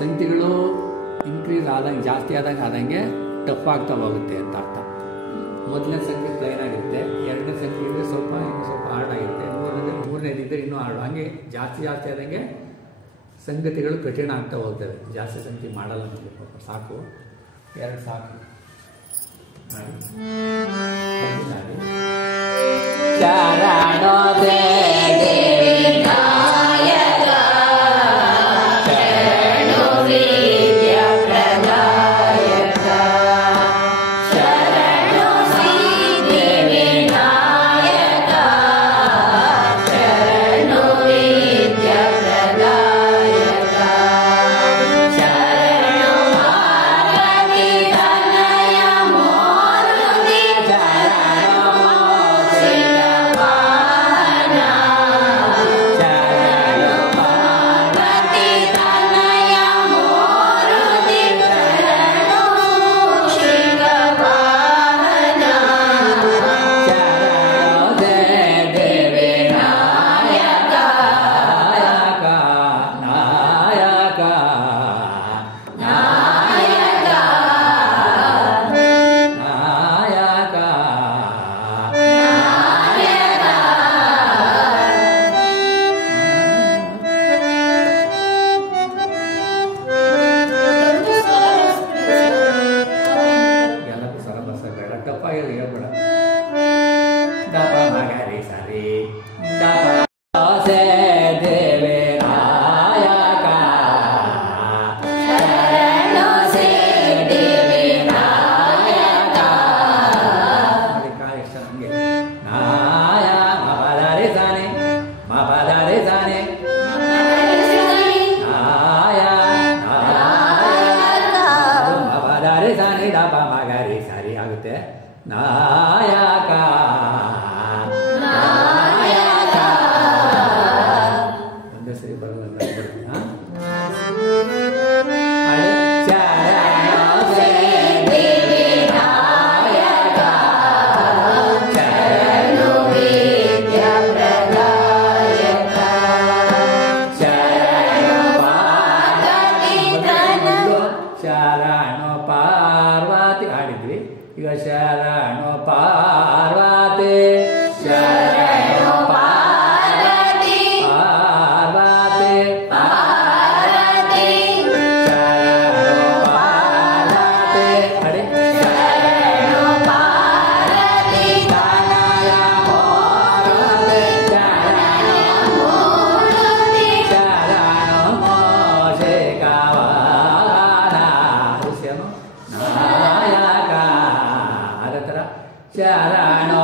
ಸಂಖ್ಯೆಗಳು ಇನ್ಕ್ರೀಸ್ ಆದಂಗೆ ಜಾಸ್ತಿ ಆದಂಗೆ ಟಫ್ ಆಗ್ತಾ ಹೋಗುತ್ತೆ ಅಂತ ಅರ್ಥ. ಮೊದಲನೇ ಸಂಖ್ಯೆ ಪ್ಲೈನ್ ಆಗಿರುತ್ತೆ, ಎರಡನೇ ಸಂಖ್ಯೆ ಇದ್ದರೆ ಇನ್ನೂ ಸ್ವಲ್ಪ ಹಾರ್ಡ್ ಆಗಿರುತ್ತೆ, ಮೂರನೇದಿದ್ದರೆ ಇನ್ನೂ ಹಾರ್ಡ್. ಹಾಗೆ ಜಾಸ್ತಿ ಆದಂಗೆ ಸಂಗತಿಗಳು ಕಠಿಣ ಆಗ್ತಾ ಹೋಗ್ತವೆ. ಜಾಸ್ತಿ ಸಂಖ್ಯೆ ಮಾಡಲ್ಲ ನಮಗೆ, ಸಾಕು, ಎರಡು ಸಾಕು. ಆಗುತ್ತೆ. ನಾಯಕ ಒಂದೇ ಸರಿ ಬರಲ್ಲ. ಶರಣು ಪಾರ್ವತಿ ಆಡಿದ್ವಿ. ಈಗ ಶರಣು ಪಾರ್ವತಿ, ಶರಣು ಪಾರ್ವತಿ, ಪಾರ್ವತಿ ಪಾರ್ವತಿ, ಶರಣು ಪಾರ್ವತಿ, ಅಡಿ ಶರಣು ಪಾರ್ವತಿ, ತನಯ ಮೂರ್ತಿ, ಶರಣು ಮೂರ್ತಿ, ಶರಣು ಮೋಷಿಕವ ನಾಯಕ. ಅದೇ ಥರ ಶರಣು